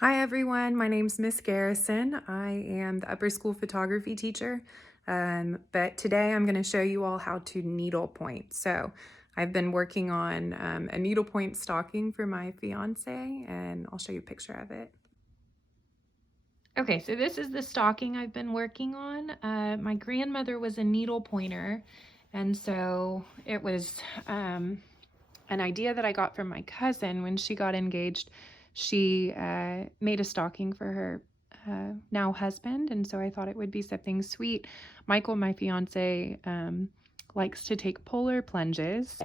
Hi everyone, my name's Miss Garrison. I am the upper school photography teacher, but today I'm going to show you all how to needlepoint. So I've been working on a needlepoint stocking for my fiance, and I'll show you a picture of it. Okay, so this is the stocking I've been working on. My grandmother was a needle pointer, and so it was an idea that I got from my cousin when she got engaged. She made a stocking for her now husband, and so I thought it would be something sweet. Michael, my fiance, likes to take polar plunges.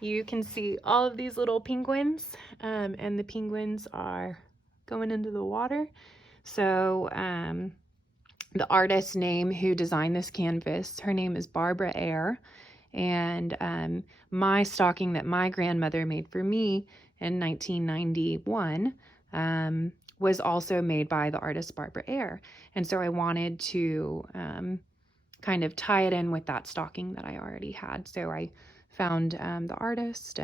You can see all of these little penguins, and the penguins are going into the water. So the artist's name who designed this canvas, her name is Barbara Eyre, and my stocking that my grandmother made for me in 1991 was also made by the artist Barbara Eyre. And so I wanted to kind of tie it in with that stocking that I already had. So I found the artist,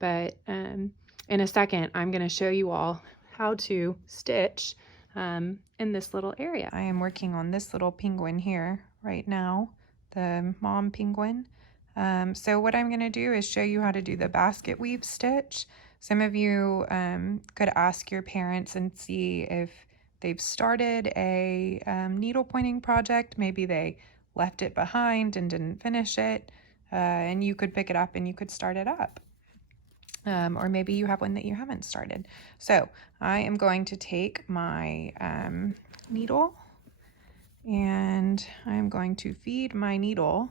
but in a second I'm going to show you all how to stitch in this little area. I am working on this little penguin here right now, the mom penguin. So what I'm going to do is show you how to do the basket weave stitch. Some of you could ask your parents and see if they've started a needle pointing project. Maybe they left it behind and didn't finish it, and you could pick it up and you could start it up. Or maybe you have one that you haven't started. So I am going to take my needle, and I'm going to feed my needle.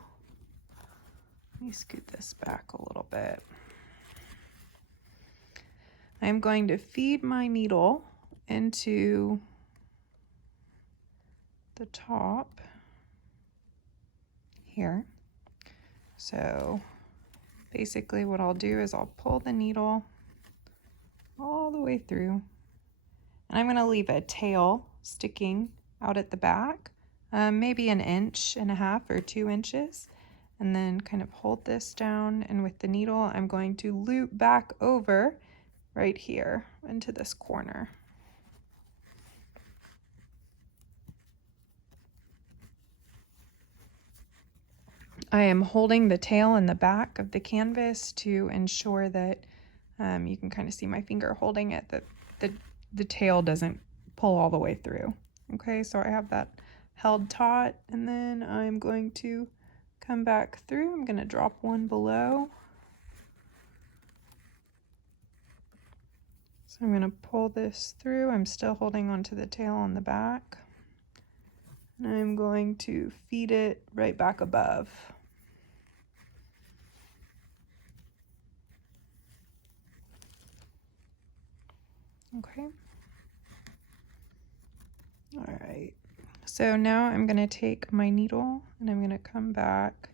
Let me scoot this back a little bit. I'm going to feed my needle into the top here. So basically what I'll do is I'll pull the needle all the way through, and I'm going to leave a tail sticking out at the back, maybe 1.5 inches or 2 inches, and then kind of hold this down, and with the needle I'm going to loop back over right here into this corner. I am holding the tail in the back of the canvas to ensure that you can kind of see my finger holding it, that the tail doesn't pull all the way through. Okay, so I have that held taut, and then I'm going to come back through. I'm going to drop one below. So I'm going to pull this through. I'm still holding onto the tail on the back, and I'm going to feed it right back above. Okay. All right. So now I'm going to take my needle and I'm going to come back.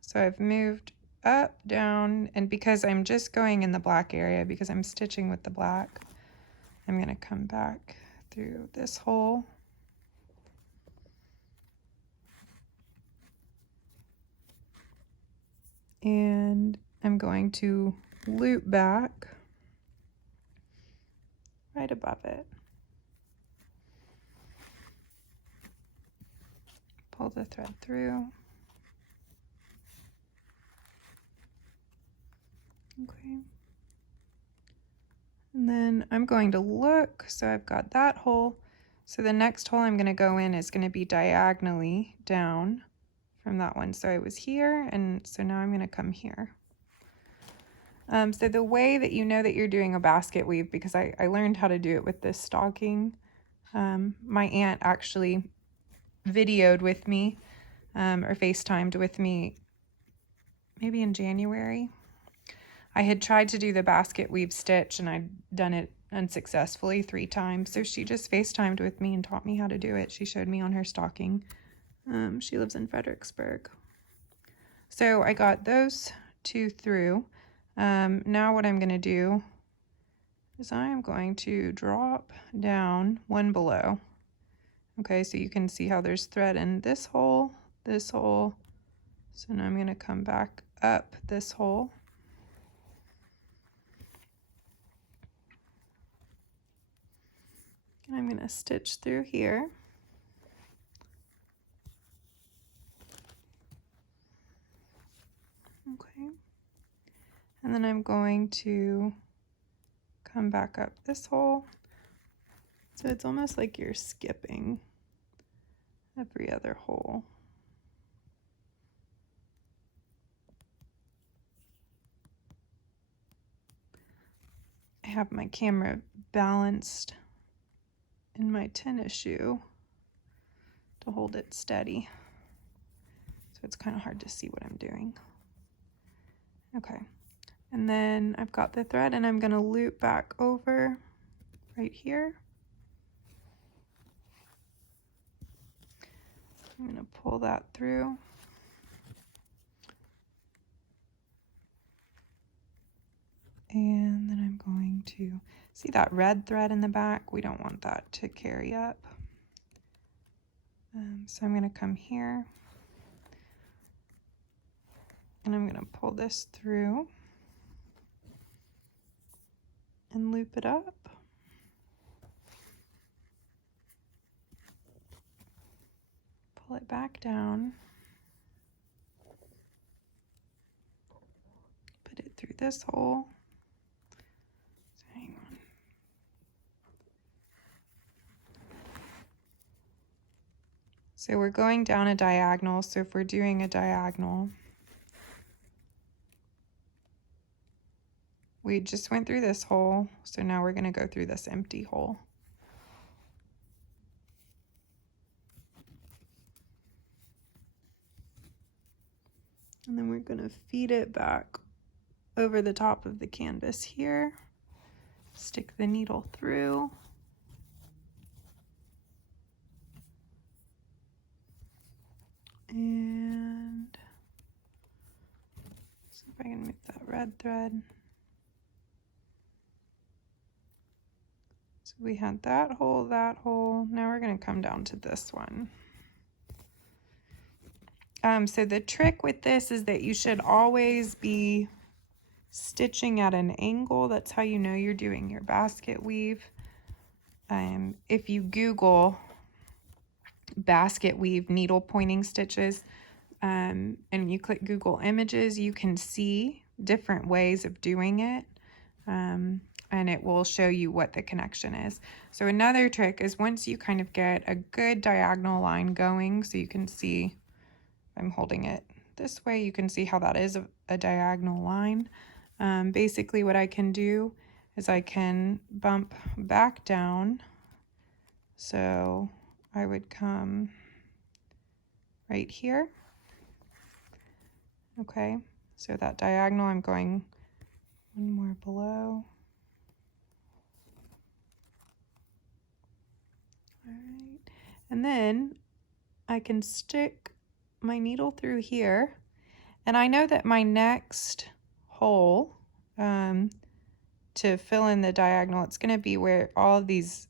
So I've moved up, down, and because I'm just going in the black area, because I'm stitching with the black, I'm going to come back through this hole. And I'm going to loop back right above it. Pull the thread through. Okay. And then I'm going to look, so I've got that hole. So the next hole I'm going to go in is going to be diagonally down from that one. So I was here, and so now I'm going to come here. So the way that you know that you're doing a basket weave, because I learned how to do it with this stocking. My aunt actually videoed with me or FaceTimed with me maybe in January. I had tried to do the basket weave stitch and I'd done it unsuccessfully 3 times. So she just FaceTimed with me and taught me how to do it. She showed me on her stocking. She lives in Fredericksburg. So I got those 2 through. Now what I'm going to do is I am going to drop down one below. Okay, so you can see how there's thread in this hole. So now I'm going to come back up this hole. I'm going to stitch through here. Okay. And then I'm going to come back up this hole. So it's almost like you're skipping every other hole. I have my camera balanced in my tennis shoe to hold it steady. So it's kind of hard to see what I'm doing. Okay. And then I've got the thread and I'm going to loop back over right here. I'm going to pull that through. And then I'm going to see that red thread in the back. We don't want that to carry up. So I'm going to come here and I'm going to pull this through and loop it up. Pull it back down. Put it through this hole. So hang on. So we're going down a diagonal. So if we're doing a diagonal, we just went through this hole. So now we're going to go through this empty hole. And then we're going to feed it back over the top of the canvas here. Stick the needle through. And see if I can move that red thread. So we had that hole, that hole. Now we're going to come down to this one. So the trick with this is that you should always be stitching at an angle. That's how you know you're doing your basket weave. If you Google basket weave needle pointing stitches and you click Google Images, you can see different ways of doing it. And it will show you what the connection is. So another trick is once you kind of get a good diagonal line going, so you can see, I'm holding it this way, you can see how that is a diagonal line. Basically what I can do is I can bump back down. So I would come right here. Okay, so that diagonal, I'm going one more below. All right, and then I can stick my needle through here, and I know that my next hole to fill in the diagonal, it's going to be where all of these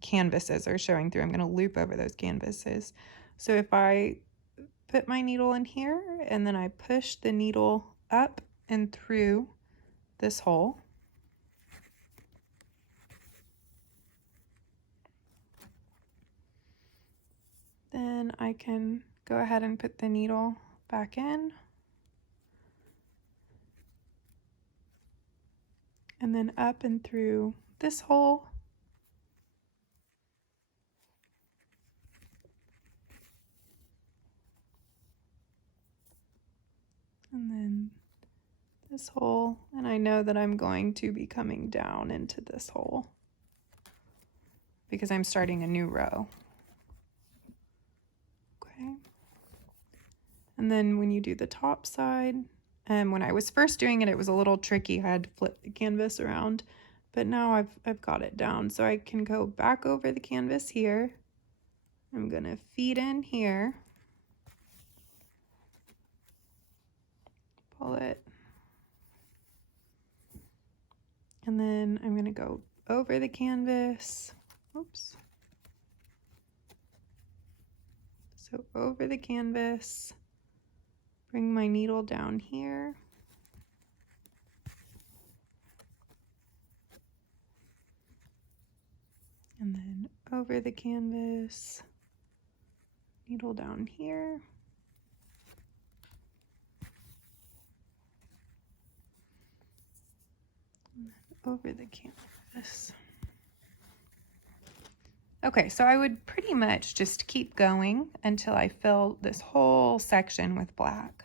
canvases are showing through. I'm going to loop over those canvases. So if I put my needle in here and then I push the needle up and through this hole, then I can go ahead and put the needle back in. And then up and through this hole. And then this hole. And I know that I'm going to be coming down into this hole because I'm starting a new row. Okay. And then when you do the top side, and when I was first doing it, it was a little tricky. I had to flip the canvas around, but now I've got it down. So I can go back over the canvas here. I'm gonna feed in here, pull it, and then I'm gonna go over the canvas. Oops. So over the canvas, bring my needle down here. And then over the canvas, needle down here. Over the canvas. Okay, so I would pretty much just keep going until I fill this whole section with black.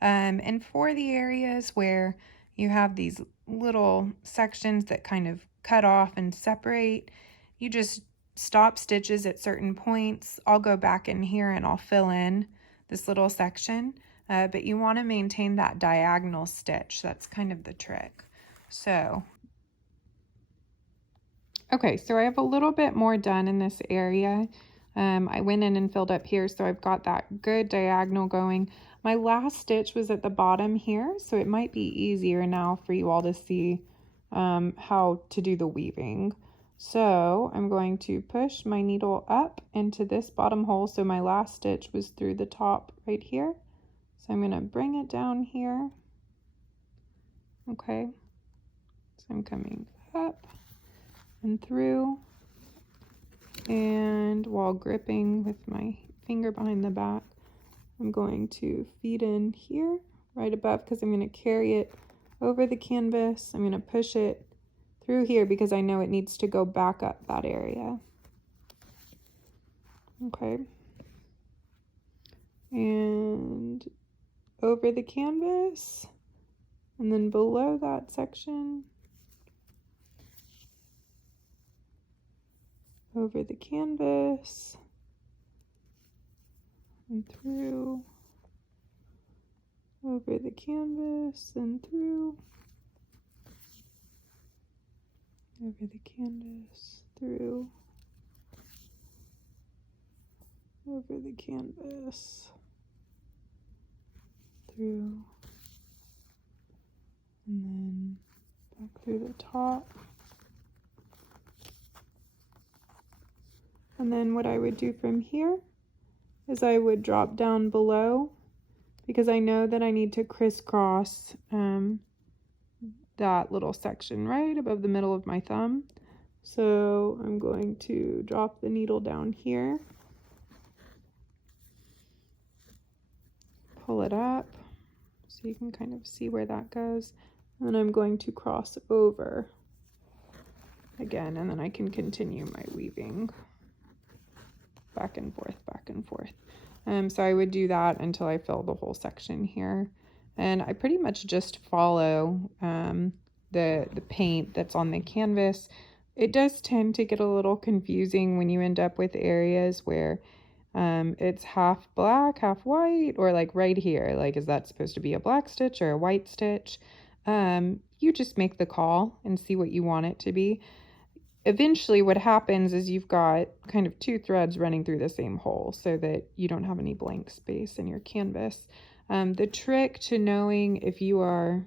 And for the areas where you have these little sections that kind of cut off and separate, you just stop stitches at certain points. I'll go back in here and I'll fill in this little section, but you want to maintain that diagonal stitch. That's kind of the trick. So okay, so I have a little bit more done in this area. I went in and filled up here, so I've got that good diagonal going. My last stitch was at the bottom here, so it might be easier now for you all to see how to do the weaving. So I'm going to push my needle up into this bottom hole. So my last stitch was through the top right here. So I'm going to bring it down here. Okay, so I'm coming up and through, and while gripping with my finger behind the back, I'm going to feed in here right above because I'm going to carry it over the canvas. I'm going to push it through here because I know it needs to go back up that area. Okay, and over the canvas, and then below that section, over the canvas and through, over the canvas and through, over the canvas, through, over the canvas, through, and then back through the top. And then what I would do from here is I would drop down below because I know that I need to crisscross that little section right above the middle of my thumb. So I'm going to drop the needle down here, pull it up so you can kind of see where that goes, and then I'm going to cross over again, and then I can continue my weaving back and forth, back and forth. So I would do that until I fill the whole section here. And I pretty much just follow the paint that's on the canvas. It does tend to get a little confusing when you end up with areas where it's half black, half white, or like right here, like is that supposed to be a black stitch or a white stitch? You just make the call and see what you want it to be. Eventually what happens is you've got kind of two threads running through the same hole so that you don't have any blank space in your canvas. The trick to knowing if you are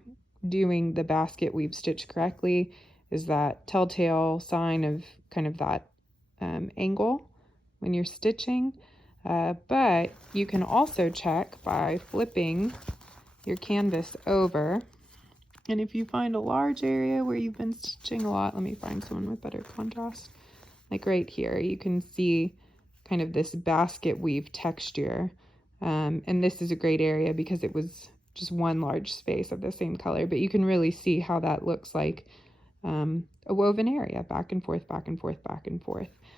doing the basket weave stitch correctly is that telltale sign of kind of that angle when you're stitching. But you can also check by flipping your canvas over. And if you find a large area where you've been stitching a lot, let me find someone with better contrast. Like right here, you can see kind of this basket weave texture. And this is a great area because it was just one large space of the same color, but you can really see how that looks like a woven area, back and forth, back and forth, back and forth.